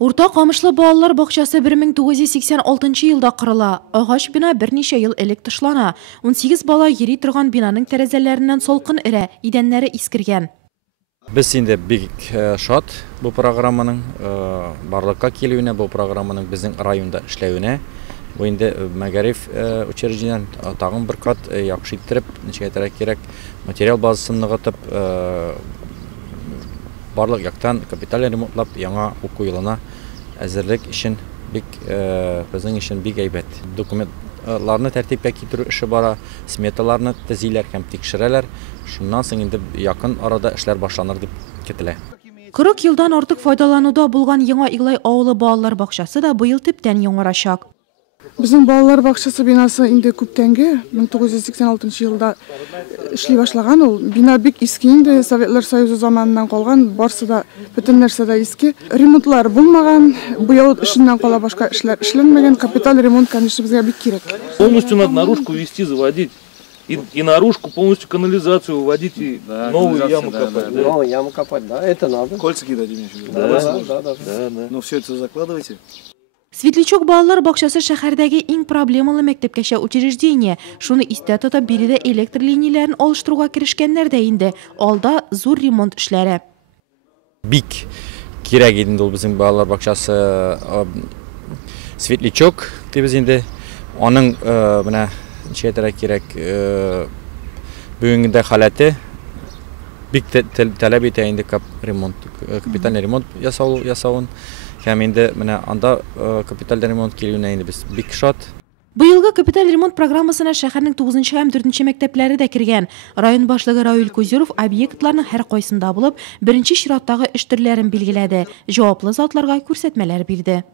Урта Камышлы балалар бакчасы 1986 елда кырыла. Агач бина берничә ел элек ташлана. 18 бала йөри торган бинаның тәрәзәләреннән солкын өрә, идәннәре искергән. Biz инде бик шат бу программаның барлыкка килүенә, бу программаның безнең районда эшләвенә. Бу инде мәгариф учреждениедән тагын бер кат яхшы иттереп, ничә кирәк материал базасын ныгытып, барлык яктан капиталь ремонтлап, яңа уку елына әзерлек өчен бик безнең өчен бик әйбәт. Документларны тәртипкә китерү эше бара, сметаларны төзиләр һәм тикшерәләр. Шуннан соң инде якын арада эшләр башланыр дип көтелә. 40 елдан артык файдалануда булган Яңа Иглай авылы балалар бакчасы да быел төптән яңарачак. Безнең балалар бакчасы бинасы инде күптәнге 1986 елда эшли башлаган. Ул бина бик иске инде, Советлар Союзы заманыннан калган, барсы да бөтен нәрсә дә иске. Ремонтлар булмаган, быел эшеннән кала башка эшләр эшләнмәгән, капиталь ремонт, конечно, безгә бик кирәк. Полностью надо наружку вести, заводить. И наружку полностью канализацию выводить и новую яму копать. Да? Новую яму копать, да, это надо. Кольца кидать имеешь в виду? Да. Но все это закладываете? Светлячок балалар бакчасы шәһәрдәге иң проблемалы мәктәпкәчә учреждение. Шуны истә тотып, биредә электр линияләрен алыштыруга керешкәннәр дә инде. Алда зур ремонт эшләре. Бик кирәк инде ул безнең балалар бакчасы Светлячок дибез инде. Аның менә ничә кирәк бүгенгә халаты бик таләп итә инде капиталь ремонт ясауын. Һәм инде менә анда капиталь ремонт килүенә инде без бик шат. Быелгы капиталь ремонт программасына шәһәрнең 9 һәм 4 мәктәпләре дә кергән. Район башлыгы Равил Кузеров объектларның һәр кайсында булып, беренче чираттагы эш төрләрен билгеләде. Җаваплы затларга күрсәтмәләр бирде.